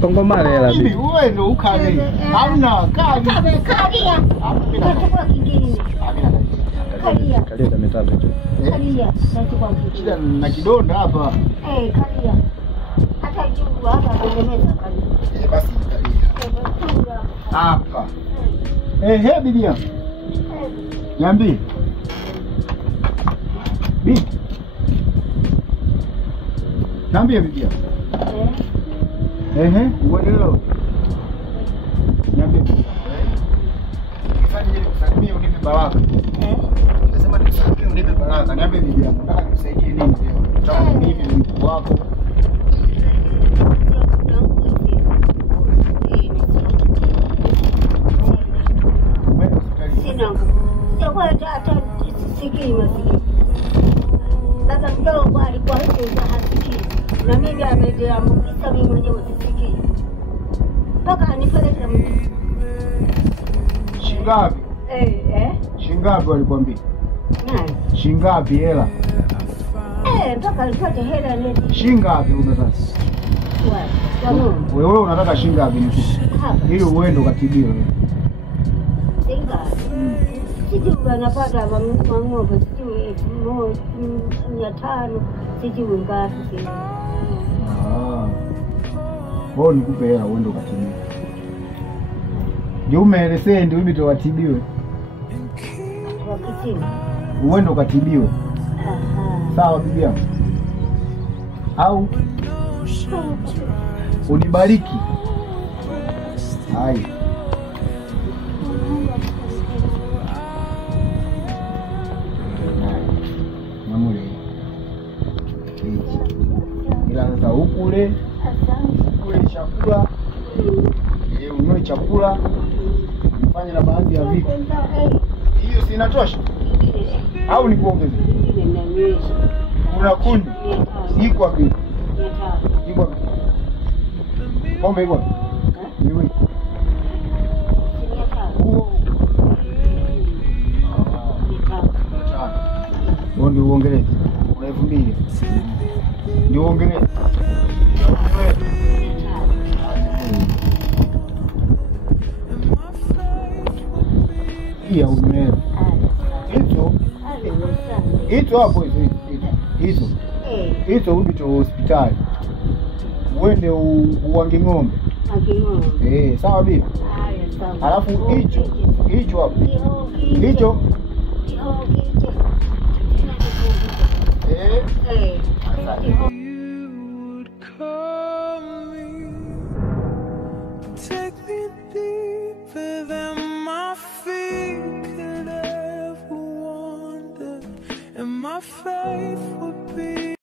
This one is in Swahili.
Kongomane la bibi. Wewe ndo ukali. Hamna kali. Kalia. Nachukua kingine. Kalia mitatu tu. Kalia. Nachukua kingine. Shida na kidonda hapa. Kalia. Hata juu hapa kutengeneza kalia. Basi kalia. Hapa. Bibi yangu. Niambie. Bibi. Niambie bibi yangu. Uendeleo. Niambie. Nifanye ile kusalimia unipe baraka. Nasema nikusalimie unipe baraka. Niambie bibi yangu. Nataka nikusaidie nini leo? Nataka mimi ni mkuu wako. Hata sikii masikii. Baba mdogo alikuwa hivi hasikii. Na mimi amejiambukiza mimi mwenyewe sisikii. Mpaka anipeleke mtu. Shingapi? Shingapi walikwambia? Nani? Shingapi hela? Mpaka alipata hela nini? Shingapi unataka? Wewe unataka shingapi nikupe? Ili uende ukatibiwe. Sijui wanapata ng'ombe, sijui 500, sijui ngapi. Wewe nikupe hela uende ukatibiwe. Ndio umeelezea ndio bibi tawatibiwe. Wakisema. Uende ukatibiwe. Sawa bibi yangu. Au unibariki. Hai. Ila sasa ukule chakula, unyoe chakula, ufanye na baadhi ya vitu. Hiyo si inatosha? Au nikuongeze? Kuna kundi. Iko wapi? Iko wapi? Pombe iko wapi? Niwe. Ndio uongelee. Kuna 2000. Ndio uongelee. Iya umeelewa. Hizo hapo hizo. Hizo rudi tu hospitali. Uende uwange ng'ombe. Sawa bibi. Alafu hicho hapo. Hicho. Take me deeper than my feet could ever wander, and my faith